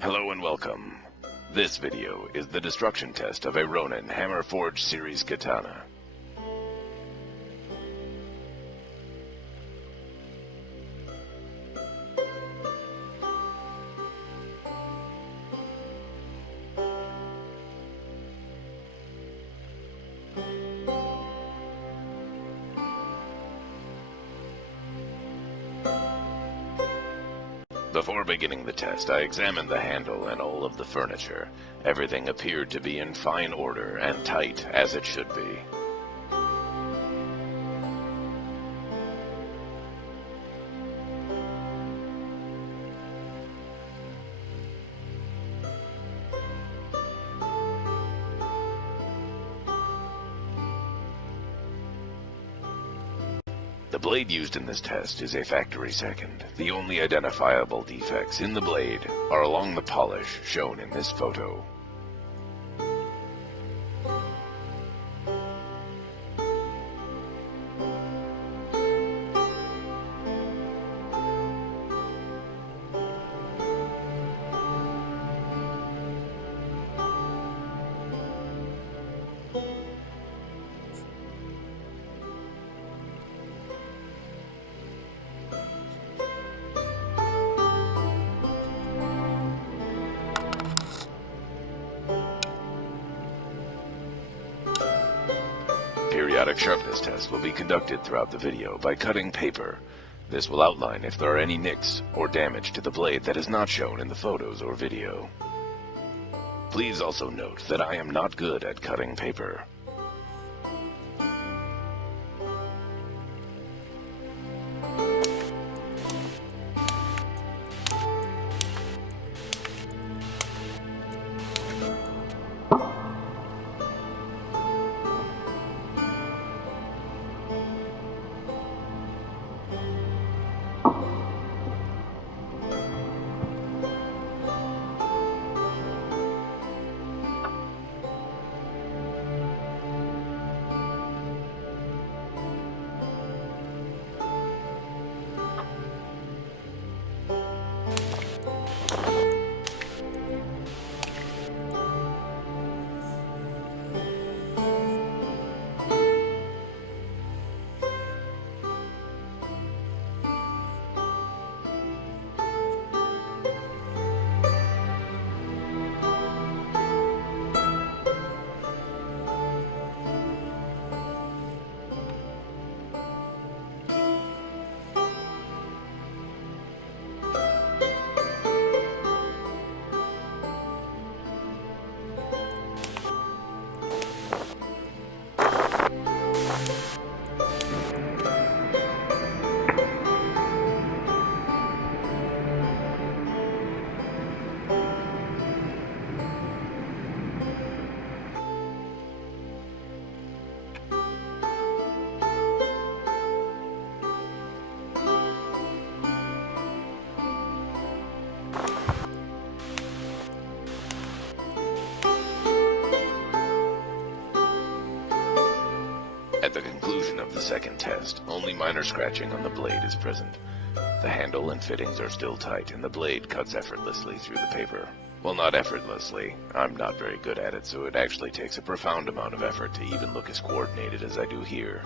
Hello and welcome. This video is the destruction test of a Ronin Hammer Forged series katana. Before beginning the test, I examined the handle and all of the furniture. Everything appeared to be in fine order and tight, as it should be. The blade used in this test is a factory second. The only identifiable defects in the blade are along the polish shown in this photo. Periodic sharpness tests will be conducted throughout the video by cutting paper. This will outline if there are any nicks or damage to the blade that is not shown in the photos or video. Please also note that I am not good at cutting paper. At the conclusion of the second test, only minor scratching on the blade is present. The handle and fittings are still tight, and the blade cuts effortlessly through the paper. Well, not effortlessly. I'm not very good at it, so it actually takes a profound amount of effort to even look as coordinated as I do here.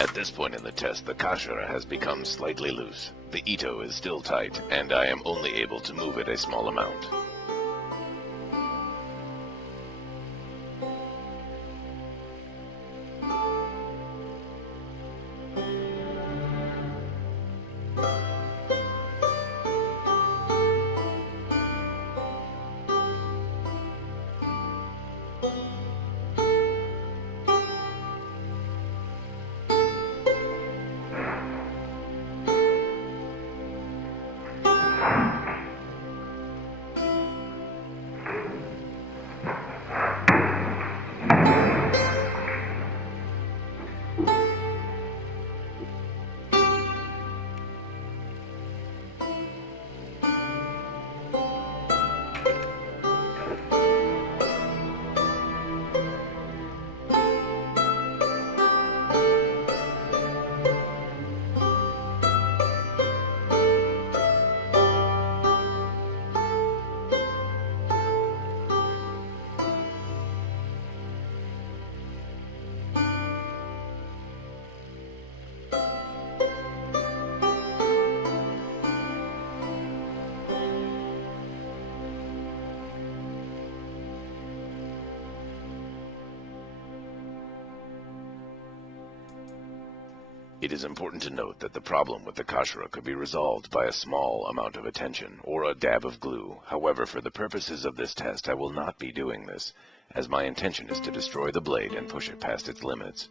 At this point in the test, the Kashira has become slightly loose. The Ito is still tight, and I am only able to move it a small amount. It is important to note that the problem with the Kashira could be resolved by a small amount of attention, or a dab of glue. However, for the purposes of this test, I will not be doing this, as my intention is to destroy the blade and push it past its limits.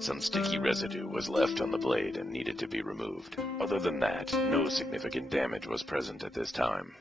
Some sticky residue was left on the blade and needed to be removed. Other than that, no significant damage was present at this time.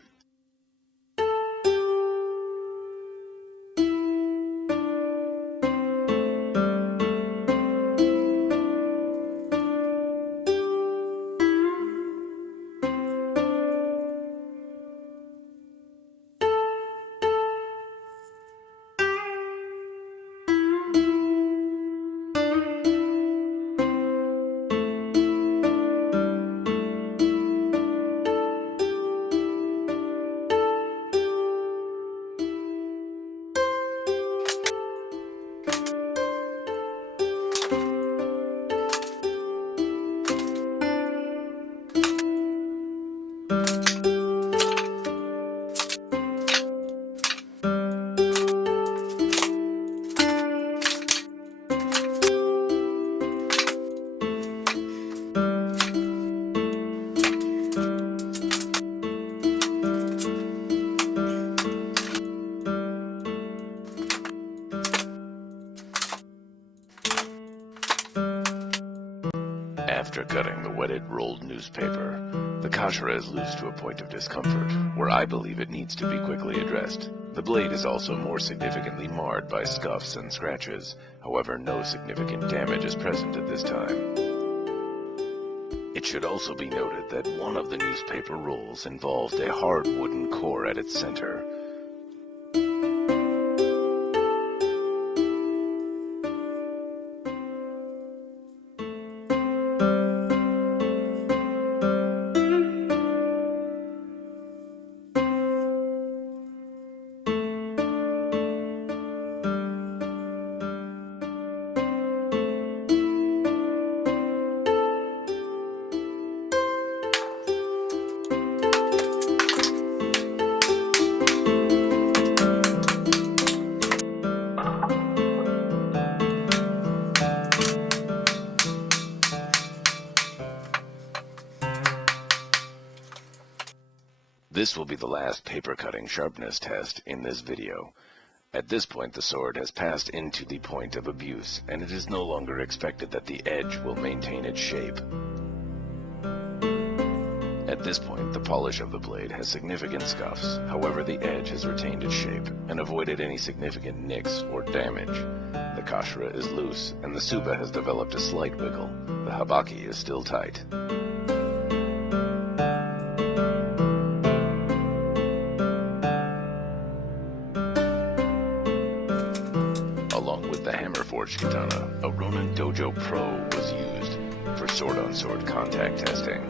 After cutting the wetted, rolled newspaper, the Kashira is loose to a point of discomfort, where I believe it needs to be quickly addressed. The blade is also more significantly marred by scuffs and scratches. However, no significant damage is present at this time. It should also be noted that one of the newspaper rolls involved a hard wooden core at its center. This will be the last paper cutting sharpness test in this video. At this point, the sword has passed into the point of abuse, and it is no longer expected that the edge will maintain its shape. At this point, the polish of the blade has significant scuffs. However, the edge has retained its shape and avoided any significant nicks or damage. The kashira is loose, and the tsuba has developed a slight wiggle. The habaki is still tight. Along with the hammer-forged katana, a Ronin Dojo Pro was used for sword-on-sword contact testing.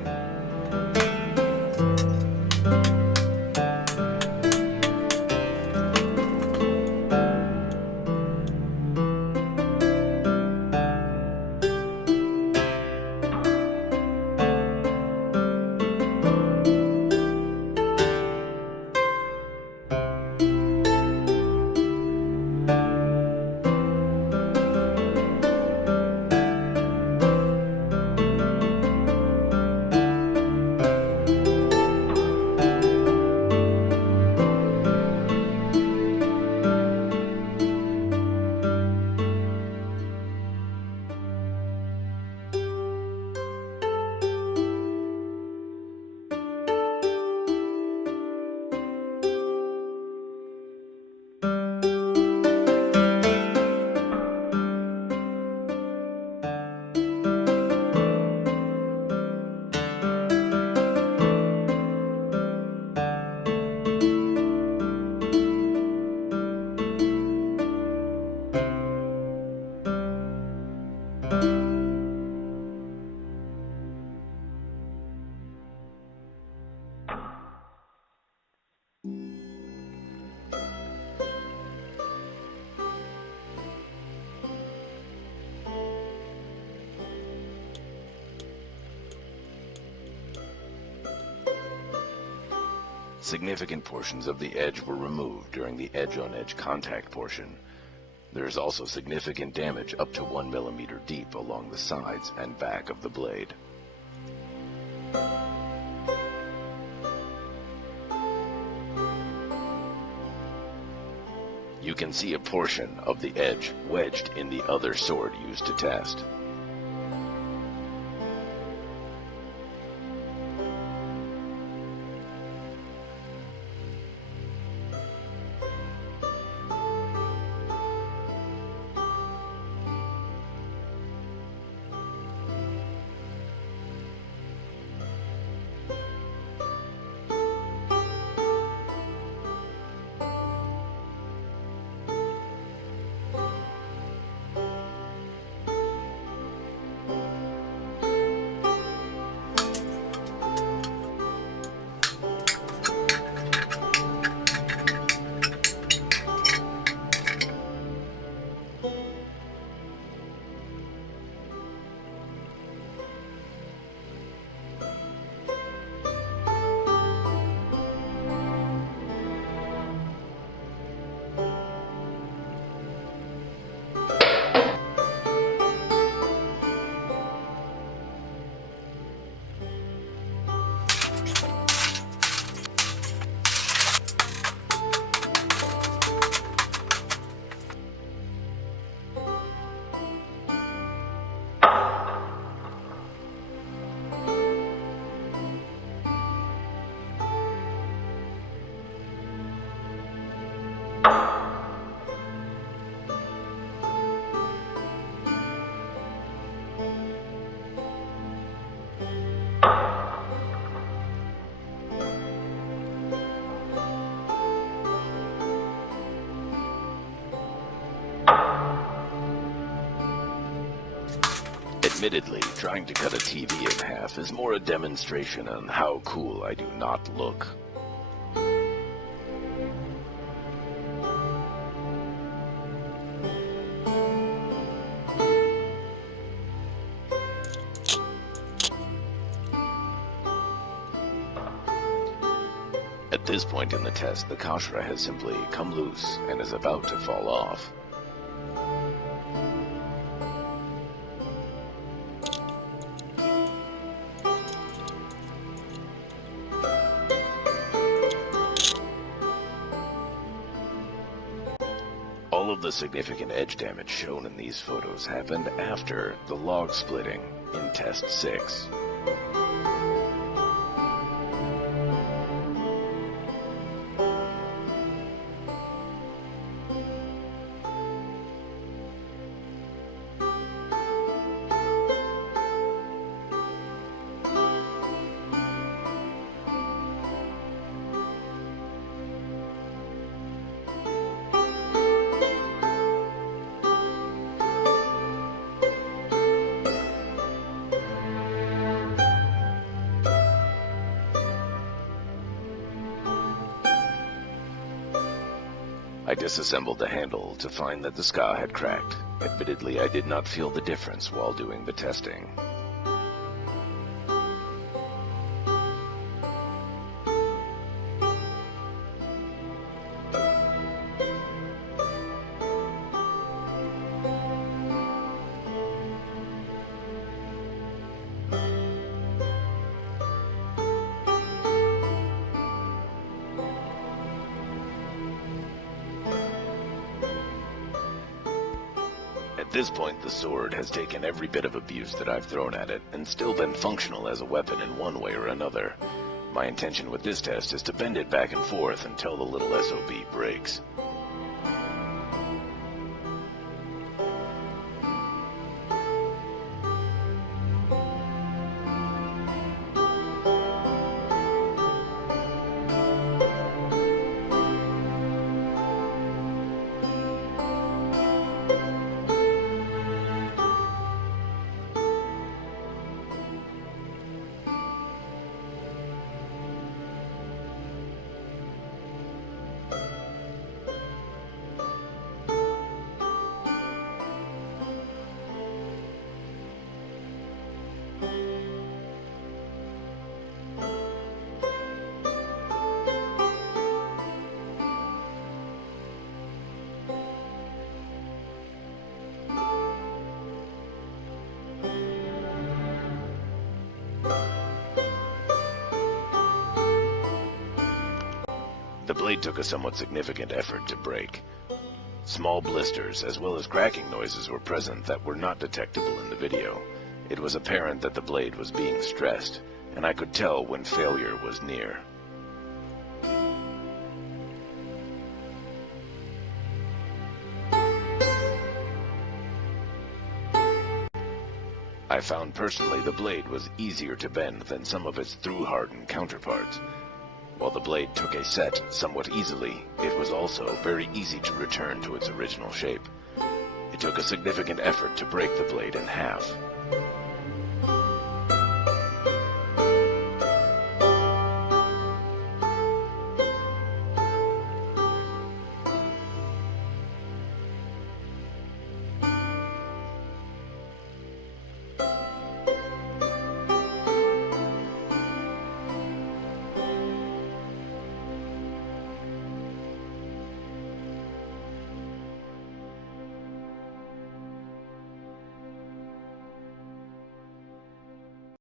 Significant portions of the edge were removed during the edge-on-edge contact portion. There is also significant damage up to 1 millimeter deep along the sides and back of the blade. You can see a portion of the edge wedged in the other sword used to test. Admittedly, trying to cut a TV in half is more a demonstration on how cool I do not look. At this point in the test, the kashira has simply come loose and is about to fall off. significant edge damage shown in these photos happened after the log splitting in Test 6. I disassembled the handle to find that the ska had cracked. Admittedly, I did not feel the difference while doing the testing. At this point, the sword has taken every bit of abuse that I've thrown at it, and still been functional as a weapon in one way or another. My intention with this test is to bend it back and forth until the little SOB breaks. The blade took a somewhat significant effort to break. Small blisters as well as cracking noises were present that were not detectable in the video. It was apparent that the blade was being stressed, and I could tell when failure was near. I found personally the blade was easier to bend than some of its through-hardened counterparts. While the blade took a set somewhat easily, it was also very easy to return to its original shape. It took a significant effort to break the blade in half.